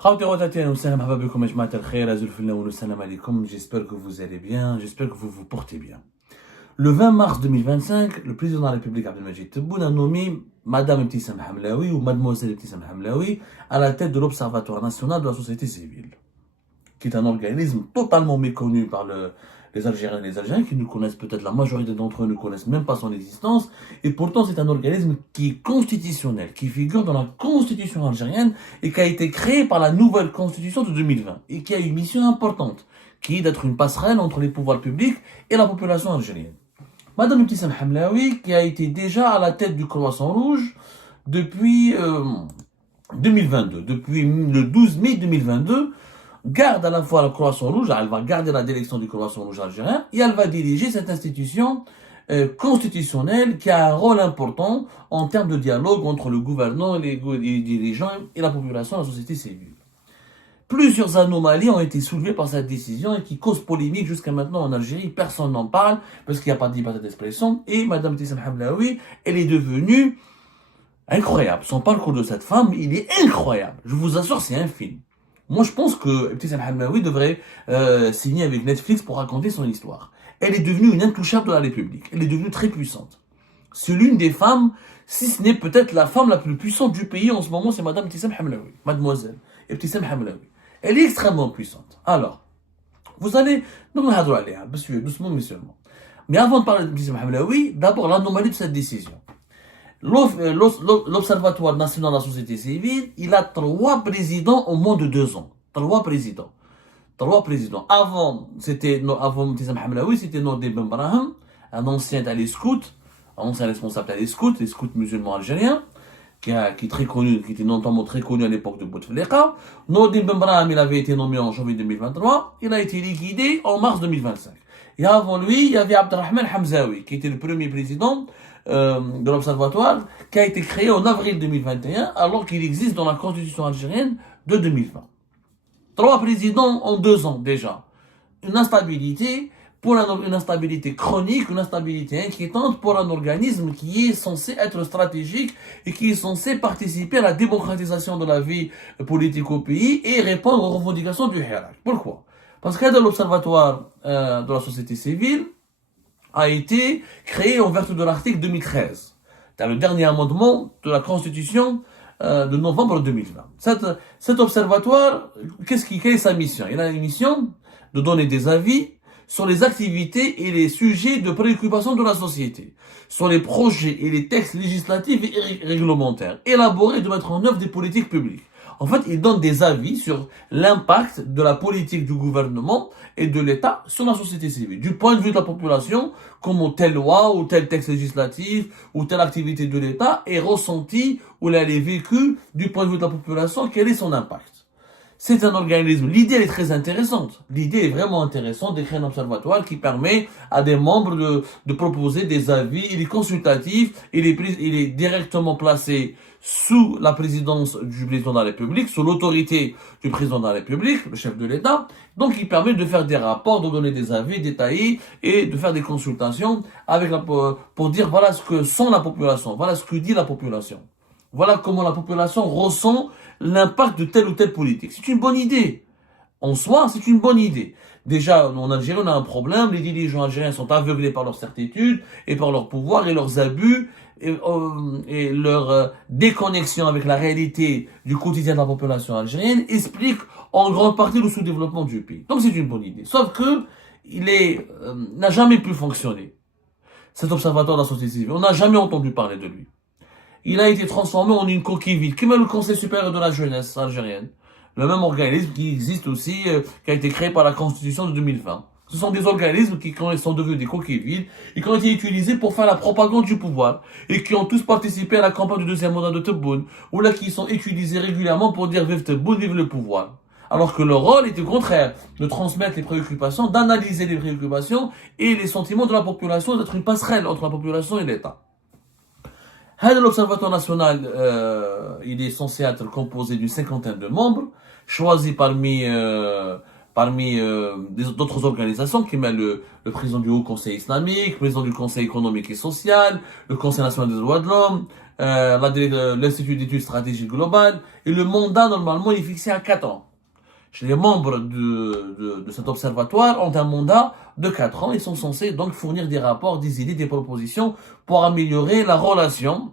J'espère que vous allez bien, j'espère que vous vous portez bien. Le 20 mars 2025, le président de la République Abdelmajid Tebboune a nommé Madame Ibtissam Hamlaoui ou Mademoiselle Ibtissam Hamlaoui à la tête de l'Observatoire national de la société civile, qui est un organisme totalement méconnu par les Algériens et les Algériens qui nous connaissent peut-être, la majorité d'entre eux ne connaissent même pas son existence, et pourtant c'est un organisme qui est constitutionnel, qui figure dans la constitution algérienne et qui a été créé par la nouvelle constitution de 2020 et qui a une mission importante, qui est d'être une passerelle entre les pouvoirs publics et la population algérienne. Madame Ibtissam Hamlaoui, qui a été déjà à la tête du Croissant Rouge depuis 2022, depuis le 12 mai 2022, garde à la fois le Croissant Rouge, elle va garder la direction du Croissant Rouge algérien et elle va diriger cette institution constitutionnelle qui a un rôle important en termes de dialogue entre le gouvernement, les dirigeants et la population, la société civile. Plusieurs anomalies ont été soulevées par cette décision et qui causent polémique jusqu'à maintenant en Algérie. Personne n'en parle parce qu'il n'y a pas de liberté d'expression. Et Madame Ibtissam Hamlaoui, elle est devenue incroyable. Son parcours de cette femme, il est incroyable. Je vous assure, c'est un film. Moi, je pense que Ibtissam Hamlaoui devrait signer avec Netflix pour raconter son histoire. Elle est devenue une intouchable de la République. Elle est devenue très puissante. C'est l'une des femmes, si ce n'est peut-être la femme la plus puissante du pays en ce moment, c'est Madame Ibtissam Hamlaoui, Mademoiselle Ibtissam Hamlaoui. Elle est extrêmement puissante. Alors, vous allez nous aller, doucement mais seulement. Mais avant de parler d'Ibtissam Hamlaoui, d'abord l'anomalie de cette décision. L'Observatoire national de la société civile, il a 3 présidents en moins de 2 ans. 3 présidents. Avant Ibtissam Hamlaoui, c'était Nordin Ben Brahim, un ancien scout, un ancien responsable des scouts, les scouts musulmans algériens, qui est très connu, qui était notamment très connu à l'époque de Bouteflika. Nordin Ben Brahim, il avait été nommé en janvier 2023, il a été liquidé en mars 2025. Et avant lui, il y avait Abdelrahman Hamzaoui, qui était le premier président de l'Observatoire, qui a été créé en avril 2021, alors qu'il existe dans la constitution algérienne de 2020. 3 présidents en 2 ans déjà. Une instabilité, une instabilité chronique, une instabilité inquiétante pour un organisme qui est censé être stratégique et qui est censé participer à la démocratisation de la vie politique au pays et répondre aux revendications du Hirak. Pourquoi? Parce que l'Observatoire de la société civile a été créé en vertu de l'article 2013. C'est le dernier amendement de la Constitution de novembre 2020. Cet observatoire, quelle est sa mission? Il a une mission de donner des avis sur les activités et les sujets de préoccupation de la société, sur les projets et les textes législatifs et réglementaires, élaborés de mettre en œuvre des politiques publiques. En fait, il donne des avis sur l'impact de la politique du gouvernement et de l'État sur la société civile. Du point de vue de la population, comment telle loi ou tel texte législatif ou telle activité de l'État est ressentie ou elle est vécue du point de vue de la population, quel est son impact. C'est un organisme. L'idée est très intéressante. L'idée est vraiment intéressante de créer un observatoire qui permet à des membres de proposer des avis. Il est consultatif, il est directement placé sous la présidence du président de la République, sous l'autorité du président de la République, le chef de l'État. Donc, il permet de faire des rapports, de donner des avis détaillés et de faire des consultations pour dire voilà ce que sent la population, voilà ce que dit la population. Voilà comment la population ressent l'impact de telle ou telle politique. C'est une bonne idée. En soi, c'est une bonne idée. Déjà, en Algérie, on a un problème. Les dirigeants algériens sont aveuglés par leurs certitudes et par leur pouvoir et leurs abus et leur déconnexion avec la réalité du quotidien de la population algérienne explique en grande partie le sous-développement du pays. Donc, c'est une bonne idée. Sauf que n'a jamais pu fonctionner. Cet observatoire de la société civile, on n'a jamais entendu parler de lui. Il a été transformé en une coquille vide, comme le Conseil supérieur de la jeunesse algérienne. Le même organisme qui existe aussi, qui a été créé par la Constitution de 2020. Ce sont des organismes qui sont devenus des coquilles vides et qui ont été utilisés pour faire la propagande du pouvoir et qui ont tous participé à la campagne du 2e mandat de Tebboune, ou là qui sont utilisés régulièrement pour dire vive Tebboune, vive le pouvoir. Alors que leur rôle était au contraire de transmettre les préoccupations, d'analyser les préoccupations et les sentiments de la population, d'être une passerelle entre la population et l'État. L'Observatoire national, il est censé être composé d'une 50aine de membres, choisis parmi d'autres organisations, qui met le président du Haut Conseil islamique, le président du Conseil économique et social, le Conseil national des droits de l'homme, l'Institut d'études stratégiques globales, et le mandat, normalement, est fixé à 4 ans. Les membres de cet observatoire ont un mandat de 4 ans. Ils sont censés donc fournir des rapports, des idées, des propositions pour améliorer la relation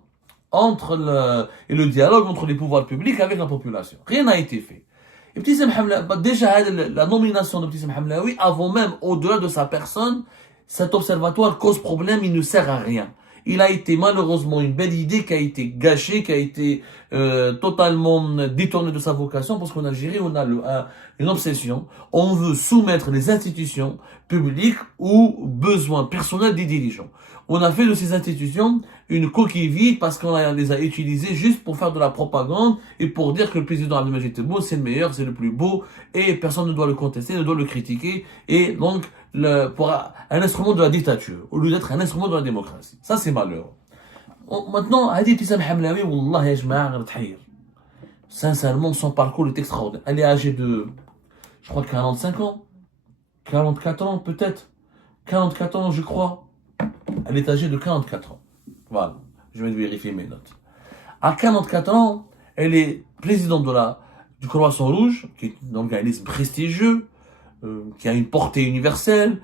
et le dialogue entre les pouvoirs publics avec la population. Rien n'a été fait. Et Petit Sam Hamlaoui, déjà la nomination de Petit Sam Hamlaoui, avant même, au-delà de sa personne, cet observatoire cause problème, il ne sert à rien. Il a été malheureusement une belle idée qui a été gâchée, qui a été totalement détournée de sa vocation, parce qu'en Algérie, on a une obsession. On veut soumettre les institutions publiques aux besoins personnels des dirigeants. On a fait de ces institutions une coquille vide parce qu'on les a utilisées juste pour faire de la propagande et pour dire que le président Abdelmadjid Tebboune, c'est le meilleur, c'est le plus beau, et personne ne doit le contester, ne doit le critiquer, et donc pour un instrument de la dictature, au lieu d'être un instrument de la démocratie. Ça, c'est malheureux. Maintenant, Hadi Ibtissam Hamlaoui, Wallah, ya jma'a, sincèrement, son parcours est extraordinaire. Elle est âgée de, je crois, 45 ans, 44 ans peut-être, 44 ans, je crois. Elle est âgée de 44 ans. Voilà, je vais vérifier mes notes. À 44 ans, elle est présidente du Croissant Rouge, qui est un organisme prestigieux, qui a une portée universelle,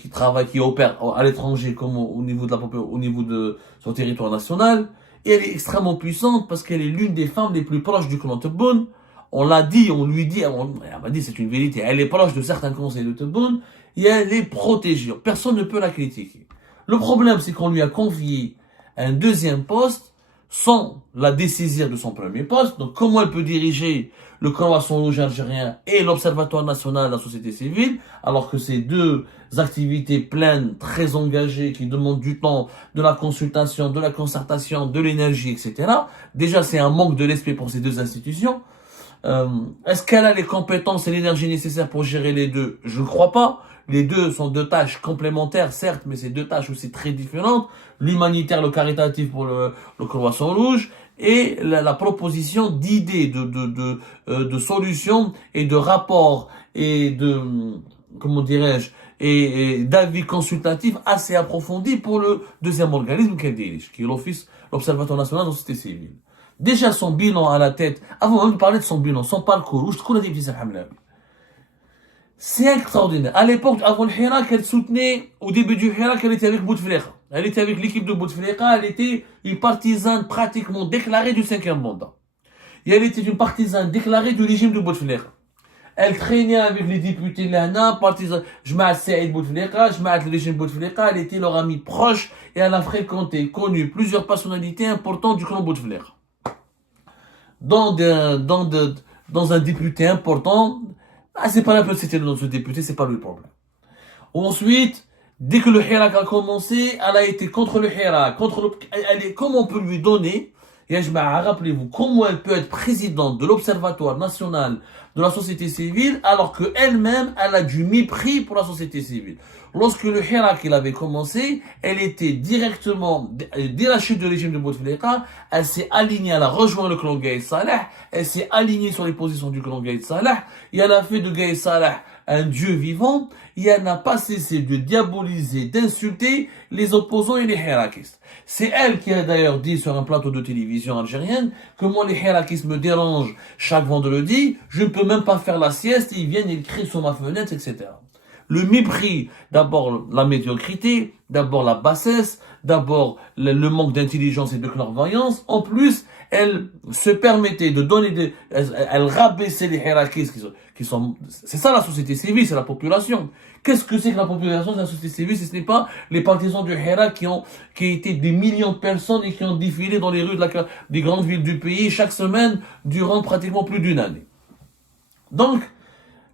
qui travaille, qui opère à l'étranger comme au niveau de son territoire national. Et elle est extrêmement puissante parce qu'elle est l'une des femmes les plus proches du clan Tebboune. On l'a dit, on lui dit, elle m'a dit, c'est une vérité. Elle est proche de certains conseils de Tebboune et elle est protégée. Personne ne peut la critiquer. Le problème, c'est qu'on lui a confié un deuxième poste sans la dessaisir de son premier poste. Donc, comment elle peut diriger le Croissant Rouge algérien et l'Observatoire national de la société civile, alors que ces deux activités pleines, très engagées, qui demandent du temps, de la consultation, de la concertation, de l'énergie, etc. Déjà, c'est un manque de respect pour ces deux institutions. Est-ce qu'elle a les compétences et l'énergie nécessaires pour gérer les deux? Je ne crois pas. Les deux sont deux tâches complémentaires, certes, mais c'est deux tâches aussi très différentes. L'humanitaire, le caritatif pour le Croissant Rouge, et la proposition d'idées, de solutions et de rapports et comment dirais-je, et d'avis consultatifs assez approfondis pour le deuxième organisme qu'elle dirige, qui est l'Observatoire national de la société civile. Déjà son bilan à la tête, avant même de parler de son bilan, son parcours, où je trouve Ibtissam Hamlaoui. C'est extraordinaire. À l'époque, avant le Hirak, elle soutenait, au début du Hirak, elle était avec Bouteflika. Elle était avec l'équipe de Bouteflika, elle était une partisane pratiquement déclarée du 5e mandat. Et elle était une partisane déclarée du régime de Bouteflika. Elle traînait avec les députés Lana, partisane, Jmaat Saïd Bouteflika, Jmaat le régime Bouteflika, elle était leur amie proche et elle a fréquenté, connu plusieurs personnalités importantes du clan Bouteflika. Dans un député important, c'est pas la peine de citer le nom de ce député, c'est pas lui le problème. Ensuite, dès que le Hirak a commencé, elle a été contre le Hirak, comment on peut lui donner, et rappelez-vous, comment elle peut être présidente de l'Observatoire national de la société civile, alors qu'elle-même, elle a du mépris pour la société civile. Lorsque le Hirak il avait commencé, elle était directement, dès la chute du régime de Bouteflika, elle s'est alignée, elle a rejoint le clan Gaïd Salah, elle s'est alignée sur les positions du clan Gaïd Salah, et elle a fait de Gaïd Salah un dieu vivant, et elle n'a pas cessé de diaboliser, d'insulter les opposants et les hirakistes. C'est elle qui a d'ailleurs dit sur un plateau de télévision algérienne que moi les hirakistes me dérangent chaque vendredi, je ne peux même pas faire la sieste, ils viennent, ils crient sur ma fenêtre, etc. Le mépris, d'abord la médiocrité, d'abord la bassesse, d'abord le manque d'intelligence et de clairvoyance. En plus, elle se permettait de donner elle rabaissait les hirakistes qui sont, c'est ça la société civile, c'est la population. Qu'est-ce que c'est que la population, c'est la société civile, si ce n'est pas les partisans du Hirak qui étaient des millions de personnes et qui ont défilé dans les rues des grandes villes du pays chaque semaine durant pratiquement plus d'une année. Donc,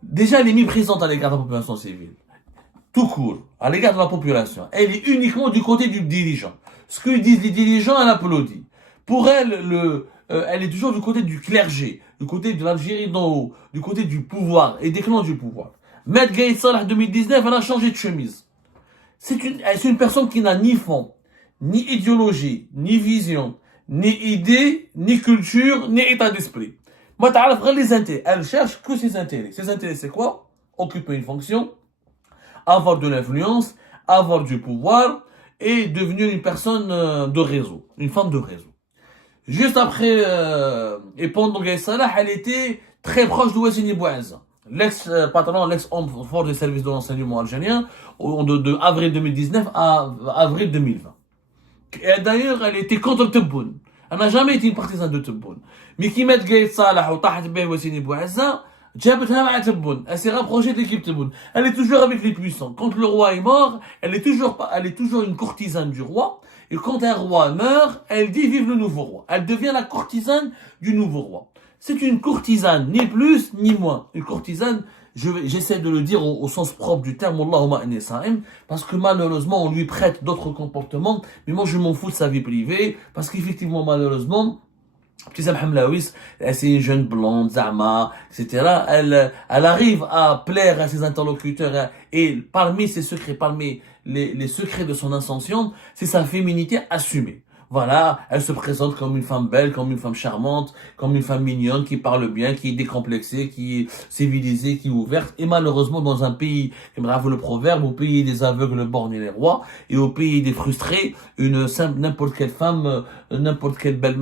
déjà, elle est méprisante à l'égard de la population civile. Tout court, à l'égard de la population. Elle est uniquement du côté du dirigeant. Ce que disent les dirigeants, elle applaudit. Pour elle, elle est toujours du côté du clergé, du côté de l'Algérie d'en haut, du côté du pouvoir et des clans du pouvoir. Maître Gaïd Salah 2019, elle a changé de chemise. C'est une personne qui n'a ni fond, ni idéologie, ni vision, ni idée, ni culture, ni état d'esprit. Moi, les intérêts. Elle cherche que ses intérêts. Ses intérêts, c'est quoi? Occuper une fonction, avoir de l'influence, avoir du pouvoir et devenir une personne de réseau, une femme de réseau. Juste après, et pendant Gaye Salah, elle était très proche de Wassini Bouazza, l'ex-patron, l'ex-homme fort des services de l'enseignement algérien, de avril 2019 à avril 2020. Et d'ailleurs, elle était contre Tebboune. Elle n'a jamais été une partisane de Tebboune. Mais qui met Gaye Salah ou Tahat Bey Wassini Bouazza, جابتها مع تبون. Elle s'est rapprochée de l'équipe Tebboune. Elle est toujours avec les puissants. Quand le roi est mort, elle est toujours une courtisane du roi. Et quand un roi meurt, elle dit vive le nouveau roi. Elle devient la courtisane du nouveau roi. C'est une courtisane, ni plus ni moins. Une courtisane, j'essaie de le dire au sens propre du terme, Allahumma inni sa'im, parce que malheureusement, on lui prête d'autres comportements, mais moi je m'en fous de sa vie privée, parce qu'effectivement, malheureusement, Ibtissam Hamlaoui, c'est une jeune blonde, Zama, etc. Elle arrive à plaire à ses interlocuteurs et parmi ses secrets, parmi les secrets de son ascension, c'est sa féminité assumée. Voilà, elle se présente comme une femme belle, comme une femme charmante, comme une femme mignonne, qui parle bien, qui est décomplexée, qui est civilisée, qui est ouverte. Et malheureusement, dans un pays, comme bravo le proverbe, au pays des aveugles bornés les rois, et au pays des frustrés, n'importe quelle femme, n'importe quelle belle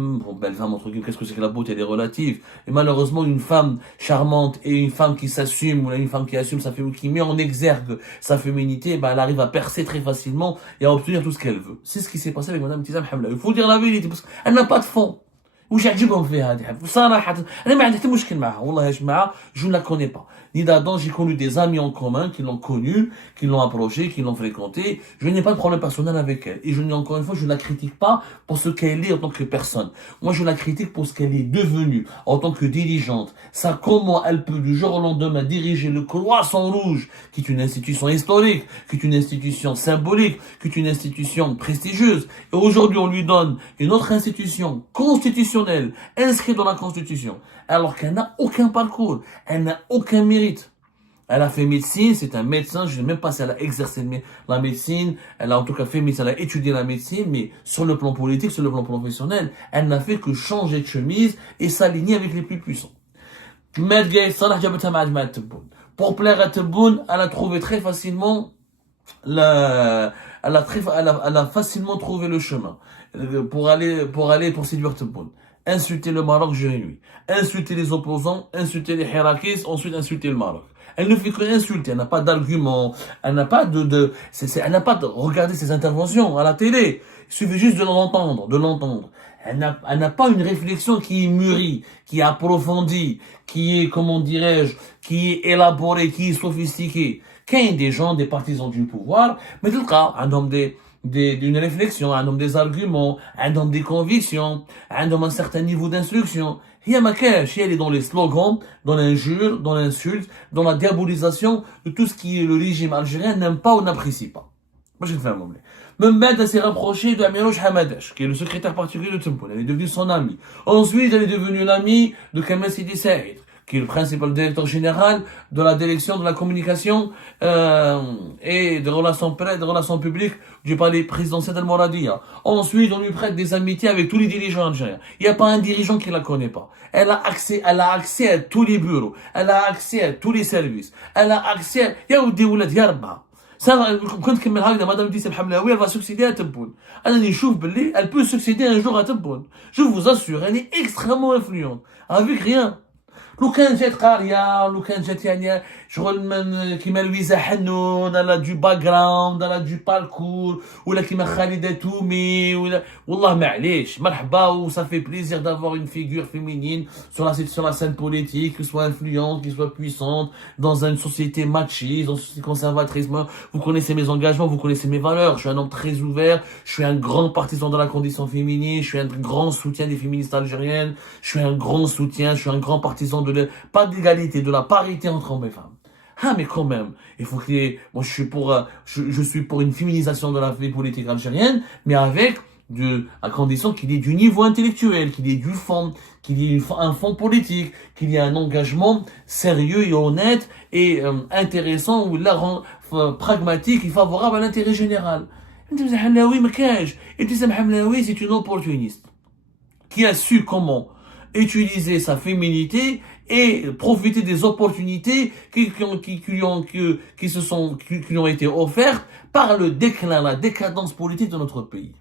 femme, entre guillemets, qu'est-ce que c'est que la beauté, elle est relative. Et malheureusement, une femme charmante et une femme qui s'assume, ou une femme qui assume sa féminité, qui met en exergue sa féminité, ben, elle arrive à percer très facilement et à obtenir tout ce qu'elle veut. C'est ce qui s'est passé avec Madame Ibtissam Hamlaoui. Il faut dire la vérité parce qu'elle n'a pas de fond. وش يعجبهم فيها هذه بصراحة أنا ما عندي حتى مشكل معها والله يا جماعة je ne la connais pas ni d'Adam j'ai connu des amis en commun qui l'ont connue qui l'ont approchée qui l'ont fréquentée je n'ai pas de problème personnel avec elle et je n'ai encore une fois je ne la critique pas pour ce qu'elle est en tant que personne moi je la critique pour ce qu'elle est devenue en tant que dirigeante ça comment elle peut du jour au lendemain diriger le Croissant Rouge qui est une institution historique qui est une institution symbolique qui est une institution prestigieuse et aujourd'hui on lui donne une autre institution constitutionnelle inscrite dans la Constitution, alors qu'elle n'a aucun parcours, elle n'a aucun mérite. Elle a fait médecine, c'est un médecin, je ne sais même pas si elle a exercé la médecine, elle a en tout cas fait médecine, elle a étudié la médecine, mais sur le plan politique, sur le plan professionnel, elle n'a fait que changer de chemise et s'aligner avec les plus puissants. Pour plaire à Tebboune, elle a trouvé très facilement elle a facilement trouvé le chemin pour séduire Tebboune. Insulter le Maroc jour et nuit. Insulter les opposants, insulter les Hirakis, ensuite insulter le Maroc. Elle ne fait que insulter, elle n'a pas d'argument, elle n'a pas elle n'a pas de regarder ses interventions à la télé. Il suffit juste de l'entendre. Elle n'a pas une réflexion qui est mûrie, qui est approfondie, qui est, comment dirais-je, qui est élaborée, qui est sophistiquée. Qu'il y ait des gens, des partisans du pouvoir, mais tout le cas, un homme d'une réflexion, un homme des arguments, un homme des convictions, un homme un certain niveau d'instruction. Il y a ma cache, elle est dans les slogans, dans l'injure, dans l'insulte, dans la diabolisation de tout ce qui est le régime algérien n'aime pas ou n'apprécie pas. Moi, je vais faire un moment. Membed s'est rapproché de Amirouche Hamadesh, qui est le secrétaire particulier de Tebboune. Elle est devenue son amie. Ensuite, elle est devenue l'amie de Kamel Sidi Saïd, qui est le principal directeur général de la direction de la communication et des relations publiques du palais présidentiel d'Al-Mouradia. Ensuite, on lui prête des amitiés avec tous les dirigeants algériens. Il n'y a pas un dirigeant qui la connaît pas. Elle a accès à tous les bureaux. Elle a accès à tous les services. Elle a accès à... Yaoudi Oulad Yarba. كنت كمل هكذا مدام Ibtissam Hamlaoui elle va succéder à Tebboune. Elle peut succéder un jour à Tebboune. Je vous assure, elle est extrêmement influente. Avec rien. لو كان جات قاريه لو كان جات يعني شغل من كيما لويزا حنون على دو باك جراوند على دو باركور ولا كيما خالده تومي ولا والله معليش مرحبا و ça fait plaisir d'avoir une figure féminine sur la scène politique qui soit influente qui soit puissante dans une société machiste dans une société conservatrice. Vous connaissez mes engagements, vous connaissez mes valeurs. Je suis un homme très ouvert, je suis un grand partisan de la condition féminine, je suis un grand soutien des féministes algériennes, je suis un grand partisan pas d'égalité, de la parité entre hommes et femmes. Ah, mais quand même, il faut qu'il y ait, moi je suis pour une féminisation de la vie politique algérienne, mais avec à condition qu'il y ait du niveau intellectuel, qu'il y ait du fond, qu'il y ait un fond politique, qu'il y ait un engagement sérieux et honnête et intéressant ou pragmatique et favorable à l'intérêt général. Ibtissam Hamlaoui, c'est une opportuniste qui a su comment utiliser sa féminité et profiter des opportunités qui lui ont été offertes par le déclin, la décadence politique de notre pays.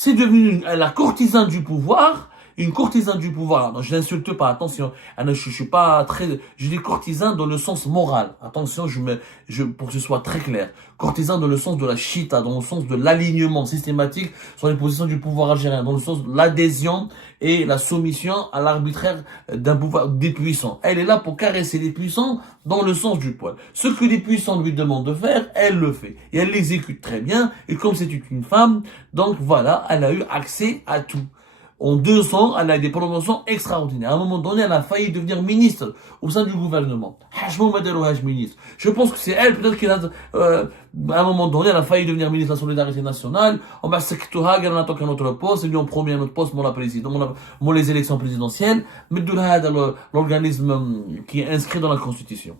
c'est devenu la courtisane du pouvoir, une courtisane du pouvoir. Non, je n'insulte pas, attention. Je suis pas très, je dis courtisane dans le sens moral. Attention, pour que ce soit très clair. Courtisane dans le sens de la chita, dans le sens de l'alignement systématique sur les positions du pouvoir algérien, dans le sens de l'adhésion et la soumission à l'arbitraire d'un pouvoir des puissants. Elle est là pour caresser les puissants dans le sens du poil. Ce que les puissants lui demandent de faire, elle le fait. Et elle l'exécute très bien. Et comme c'est une femme, donc voilà, elle a eu accès à tout. En 2 ans, elle a des promotions extraordinaires. À un moment donné, elle a failli devenir ministre au sein du gouvernement. Ministre. Je pense que c'est elle, peut-être qu'elle a, à un moment donné, elle a failli devenir ministre de la Solidarité nationale. On m'a sectoura, elle n'a aucun autre poste, ils lui ont promis un autre poste pour la présidence, pour les élections présidentielles. Mais de là, l'organisme qui est inscrit dans la Constitution.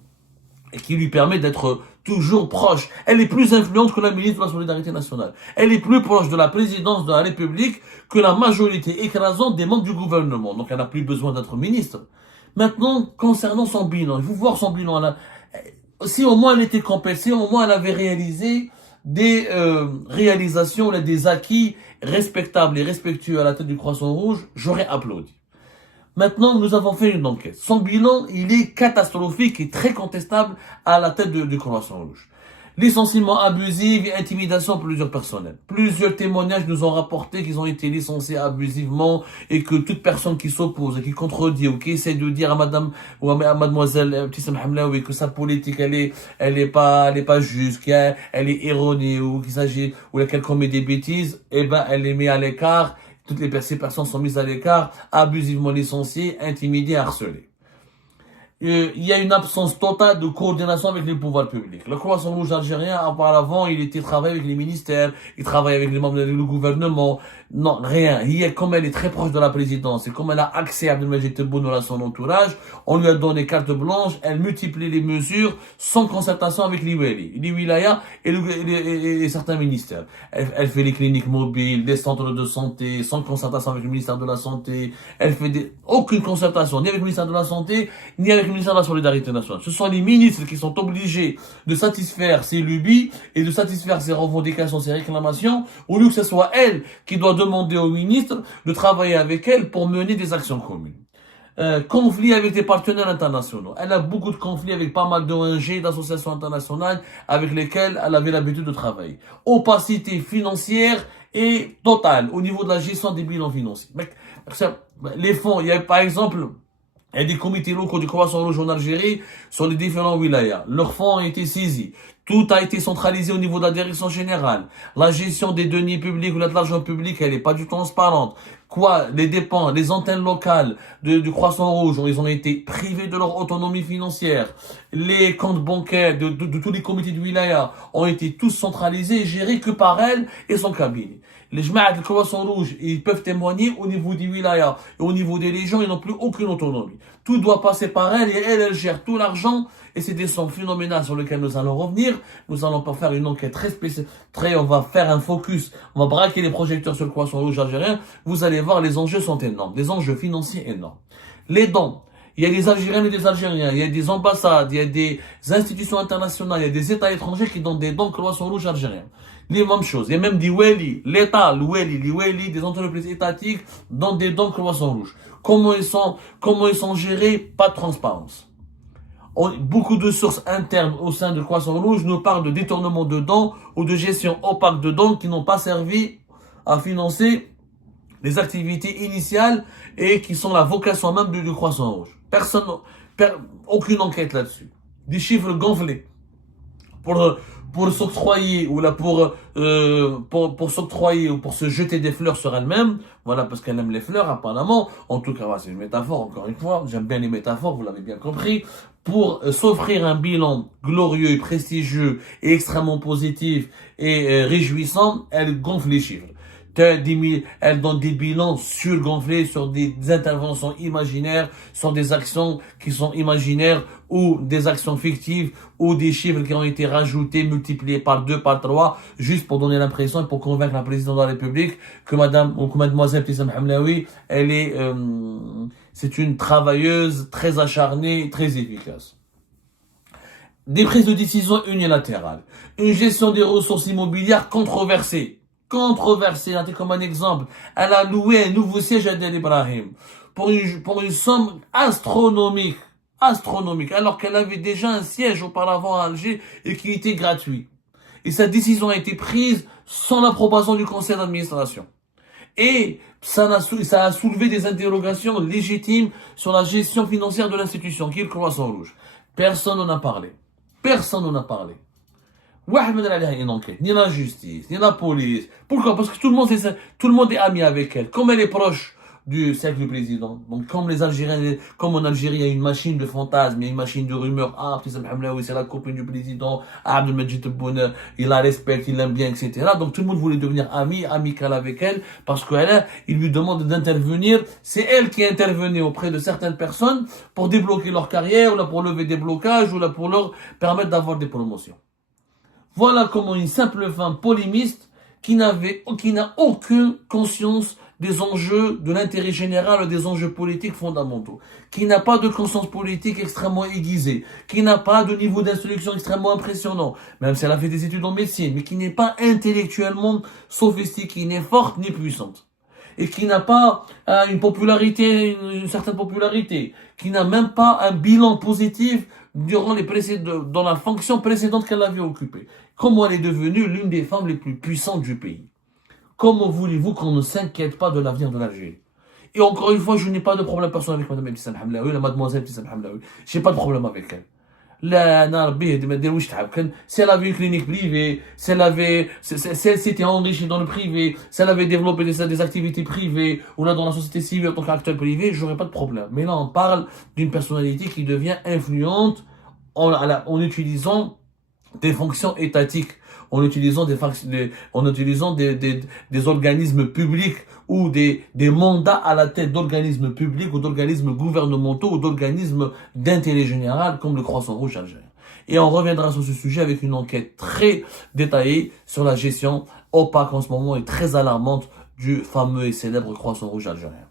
Et qui lui permet d'être toujours proche. Elle est plus influente que la ministre de la Solidarité nationale. Elle est plus proche de la présidence de la République que la majorité écrasante des membres du gouvernement. Donc elle n'a plus besoin d'être ministre. Maintenant, concernant son bilan, il faut voir son bilan. Si au moins elle était compensée, au moins elle avait réalisé des réalisations, des acquis respectables et respectueux à la tête du Croissant Rouge, j'aurais applaudi. Maintenant, nous avons fait une enquête. Son bilan, il est catastrophique et très contestable à la tête du Croissant Rouge. Licenciement abusif et intimidation pour plusieurs personnels. Plusieurs témoignages nous ont rapporté qu'ils ont été licenciés abusivement et que toute personne qui s'oppose et qui contredit ou qui essaie de dire à madame ou à mademoiselle Tissem Hamlaoui que sa politique elle est pas juste, qu'elle est erronée ou qu'il s'agit ou qu'elle commet des bêtises, eh ben elle les met à l'écart. Ces personnes sont mises à l'écart, abusivement licenciées, intimidées, harcelées. Il y a une absence totale de coordination avec les pouvoirs publics. Le Croissant Rouge algérien, auparavant, il était travaillé avec les ministères, il travaillait avec les membres du gouvernement. Non, rien. Hier, comme elle est très proche de la présidence et comme elle a accès à Abdelmajid Tebboune à son entourage, on lui a donné carte blanche, elle multiplie les mesures sans concertation avec les wilayas et certains ministères. Elle fait les cliniques mobiles, des centres de santé, sans concertation avec le ministère de la Santé. Elle fait aucune concertation, ni avec le ministère de la Santé, ni avec le ministère de la Solidarité nationale. Ce sont les ministres qui sont obligés de satisfaire ses lubies et de satisfaire ses revendications, ses réclamations, au lieu que ce soit elle qui doit demander au ministre de travailler avec elle pour mener des actions communes. Conflits avec des partenaires internationaux. Elle a beaucoup de conflits avec pas mal d'ONG, d'associations internationales avec lesquelles elle avait l'habitude de travailler. Opacité financière et totale au niveau de la gestion des bilans financiers. Les fonds, il y a par exemple, il y a des comités locaux du Croissant Rouge en Algérie sur les différents wilayas. Leurs fonds ont été saisis. Tout a été centralisé au niveau de la direction générale. La gestion des deniers publics ou de l'argent public, elle n'est pas du tout transparente. Les dépenses, les antennes locales du Croissant Rouge, ils ont été privés de leur autonomie financière. Les comptes bancaires de tous les comités du wilaya ont été tous centralisés et gérés que par elle et son cabinet. Les jma'at du Croissant Rouge, ils peuvent témoigner au niveau du wilaya et au niveau des régions, ils n'ont plus aucune autonomie. Tout doit passer par elle et elle gère tout l'argent et c'est des sommes phénoménales sur lesquelles nous allons revenir. Nous allons pas faire une enquête très spéciale, on va faire un focus, on va braquer les projecteurs sur le Croissant Rouge algérien. Vous allez voir, les enjeux sont énormes, des enjeux financiers énormes. Les dons. Il y a des Algériens et des Algériens, il y a des ambassades, il y a des institutions internationales, il y a des États étrangers qui donnent des dons au Croissant Rouge algérien. Les mêmes choses. Il y a même des wali, l'État, les wali, des entreprises étatiques donnent des dons au Croissant Rouge. Comment ils sont gérés? Pas de transparence. Beaucoup de sources internes au sein du Croissant Rouge nous parlent de détournement de dons ou de gestion opaque de dons qui n'ont pas servi à financer les activités initiales et qui sont la vocation même du Croissant Rouge. Aucune enquête là-dessus. Des chiffres gonflés pour s'octroyer ou là pour s'octroyer ou pour se jeter des fleurs sur elle-même, voilà, parce qu'elle aime les fleurs apparemment. En tout cas, c'est une métaphore, encore une fois, j'aime bien les métaphores, vous l'avez bien compris, pour s'offrir un bilan glorieux, prestigieux et extrêmement positif et réjouissant, elle gonfle les chiffres. Elle donne des bilans surgonflés sur des interventions imaginaires, sur des actions qui sont imaginaires ou des actions fictives ou des chiffres qui ont été rajoutés, multipliés par 2, par 3, juste pour donner l'impression et pour convaincre la présidente de la République que madame ou que mademoiselle Tissem Hamlaoui, c'est une travailleuse très acharnée, très efficace. Des prises de décision unilatérales. Une gestion des ressources immobilières controversée. controversée, comme un exemple. Elle a loué un nouveau siège à Del Ibrahim pour une somme astronomique, alors qu'elle avait déjà un siège auparavant à Alger et qui était gratuit. Et sa décision a été prise sans l'approbation du conseil d'administration. Et ça a soulevé des interrogations légitimes sur la gestion financière de l'institution, qui est le Croissant Rouge. Personne n'en a parlé. Personne n'en a parlé. Ouahmed Elle a une enquête, ni la justice, ni la police. Pourquoi? Parce que tout le monde est ami avec elle. Comme elle est proche du cercle du président. Donc, comme les Algériens, comme en Algérie, il y a une machine de fantasmes, il y a une machine de rumeurs. Ah, c'est la copine du président. Ah, Abdelmajid Tebboune, il la respecte, il l'aime bien, etc. Donc, tout le monde voulait devenir amical avec elle, parce qu'elle, il lui demande d'intervenir. C'est elle qui intervenait auprès de certaines personnes pour débloquer leur carrière, ou là pour lever des blocages, ou là pour leur permettre d'avoir des promotions. Voilà comment une simple femme polémiste qui n'a aucune conscience des enjeux de l'intérêt général, des enjeux politiques fondamentaux, qui n'a pas de conscience politique extrêmement aiguisée, qui n'a pas de niveau d'instruction extrêmement impressionnant, même si elle a fait des études en médecine, mais qui n'est pas intellectuellement sophistiquée, ni forte, ni puissante, et qui n'a pas une certaine popularité, qui n'a même pas un bilan positif dans la fonction précédente qu'elle avait occupée. Comment elle est devenue l'une des femmes les plus puissantes du pays? Comment voulez-vous qu'on ne s'inquiète pas de l'avenir de l'Algérie? Et encore une fois, je n'ai pas de problème personnel avec Madame Ibtissam Hamlaoui, la mademoiselle Ibtissam Hamlaoui. Je n'ai pas de problème avec elle. Si elle avait une clinique privée, si elle s'était enrichie dans le privé, si elle avait développé des activités privées, ou là dans la société civile en tant qu'acteur privé, j'aurais pas de problème. Mais là, on parle d'une personnalité qui devient influente en utilisant des fonctions étatiques, en utilisant des organismes publics ou des mandats à la tête d'organismes publics ou d'organismes gouvernementaux ou d'organismes d'intérêt général comme le Croissant Rouge algérien. Et on reviendra sur ce sujet avec une enquête très détaillée sur la gestion opaque en ce moment et très alarmante du fameux et célèbre Croissant Rouge algérien.